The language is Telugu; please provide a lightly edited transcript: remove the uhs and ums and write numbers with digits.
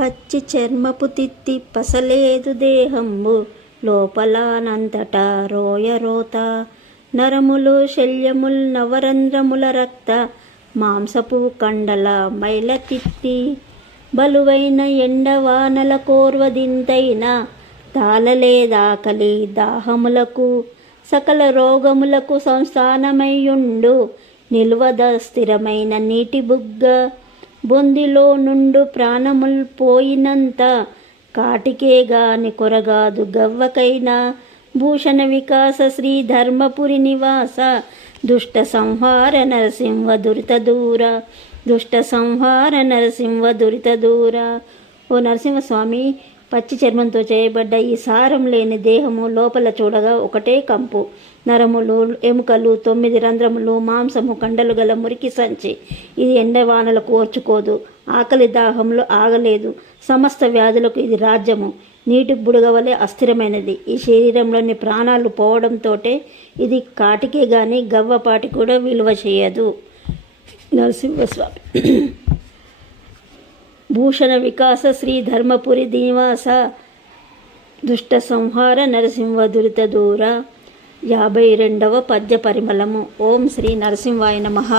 పచ్చి చర్మపు తిత్తి పసలేదు దేహంబు లోపలానంతటా రోయరోత నరములు శల్యముల్ నవరంధ్రముల రక్త మాంసపు కండల మైల తిత్తి బలువైన ఎండవానల కోర్వదింతైన తాళలేదాకలి దాహములకు సకల రోగములకు సంస్థానమయ్యుండు నిల్వద స్థిరమైన నీటి బుగ్గ బొందిలో నుండు ప్రాణముల్ పోయినంత కాటికే గాని కొరగాదు గవ్వకైనా భూషణ వికాస శ్రీ ధర్మపురి నివాస దుష్ట సంహార నరసింహ దురిత దూర దుష్ట సంహార నరసింహ దురిత దూర. ఓ నరసింహస్వామి, పచ్చి చర్మంతో చేయబడ్డ ఈ సారం లేని దేహము లోపల చూడగా ఒకటే కంపు, నరములు ఎముకలు 9 రంధ్రములు మాంసము కండలు గల మురికి సంచి. ఇది ఎండవానలకు ఓర్చుకోదు, ఆకలి దాహంలో ఆగలేదు, సమస్త వ్యాధులకు ఇది రాజ్యము. నీటి బుడగ వలె అస్థిరమైనది. ఈ శరీరంలోని ప్రాణాలు పోవడంతోటే ఇది కాటికే గాని గవ్వపాటి కూడా విలువ చేయదు. నరసింహస్వామి భూషణ వికాస శ్రీ ధర్మపురి నివాస దుష్ట సంహార నరసింహ దురిత దూర. 52వ పద్య పరిమళము. ఓం శ్రీ నరసింహాయ నమః.